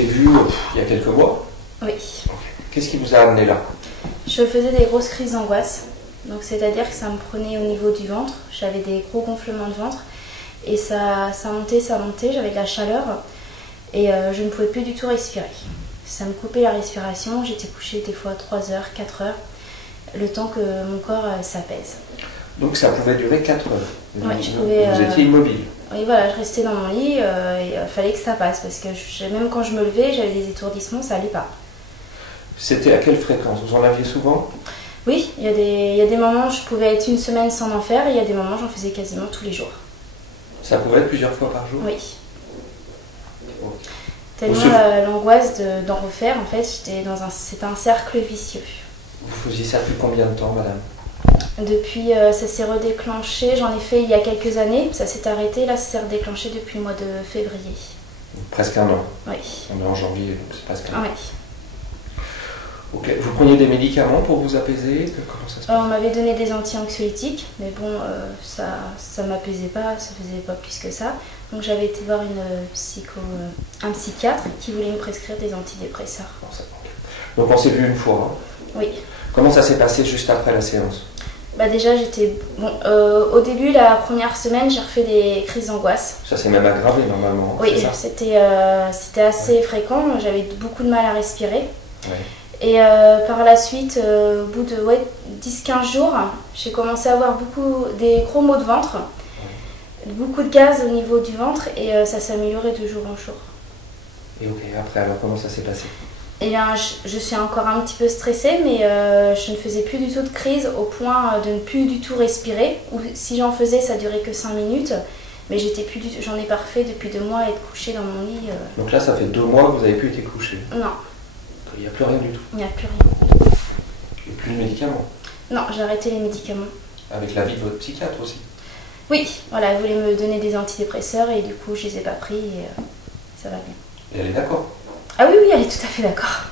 s'est vu il y a quelques mois. Oui. Qu'est-ce qui vous a amené là? Je faisais des grosses crises d'angoisse. Donc c'est-à-dire que ça me prenait au niveau du ventre. J'avais des gros gonflements de ventre. Et ça montait, j'avais de la chaleur. Et je ne pouvais plus du tout respirer. Ça me coupait la respiration. J'étais couchée des fois 3 heures, 4 heures. Le temps que mon corps s'apaise. Donc ça pouvait durer 4 heures. Oui, je pouvais, vous étiez immobile. Oui, voilà, je restais dans mon lit et il fallait que ça passe. Parce que même quand je me levais, j'avais des étourdissements, ça n'allait pas. C'était à quelle fréquence? Vous en aviez souvent? Oui, il y a des moments où je pouvais être une semaine sans en faire et il y a des moments où j'en faisais quasiment tous les jours. Ça pouvait être plusieurs fois par jour? Oui. Oh. Tellement l'angoisse d'en refaire, en fait, c'était un cercle vicieux. Vous faisiez ça depuis combien de temps, madame? Depuis, ça s'est redéclenché, j'en ai fait il y a quelques années, ça s'est arrêté, là ça s'est redéclenché depuis le mois de février. Presque un an? Oui. On est en janvier, donc c'est presque un an. Oui. Ok. Vous preniez des médicaments pour vous apaiser? Comment ça se passe? On m'avait donné des anti-anxiolytiques, mais bon, ça m'apaisait pas, ça faisait pas plus que ça. Donc j'avais été voir un psychiatre qui voulait me prescrire des antidépresseurs. Donc on s'est vu une fois. Oui. Comment ça s'est passé juste après la séance? Bah déjà j'étais... Bon, au début, la première semaine, j'ai refait des crises d'angoisse. Ça s'est même aggravé normalement. Oui, c'était assez fréquent, j'avais beaucoup de mal à respirer. Ouais. Et par la suite, au bout de 10-15 jours, j'ai commencé à avoir des gros maux de ventre, beaucoup de gaz au niveau du ventre et ça s'améliorait de jour en jour. Et ok, après alors comment ça s'est passé? Et bien, je suis encore un petit peu stressée, mais je ne faisais plus du tout de crise au point de ne plus du tout respirer. Ou si j'en faisais, ça durait que 5 minutes, mais j'en ai pas refait depuis 2 mois être couchée dans mon lit. Donc là, ça fait 2 mois que vous n'avez plus été couché? Non. Il n'y a plus rien du tout? Il n'y a plus rien. Et plus de médicaments? Non, j'ai arrêté les médicaments. Avec l'avis de votre psychiatre aussi? Oui, voilà, elle voulait me donner des antidépresseurs et du coup je les ai pas pris et ça va bien. Et elle est d'accord? Ah oui, elle est tout à fait d'accord.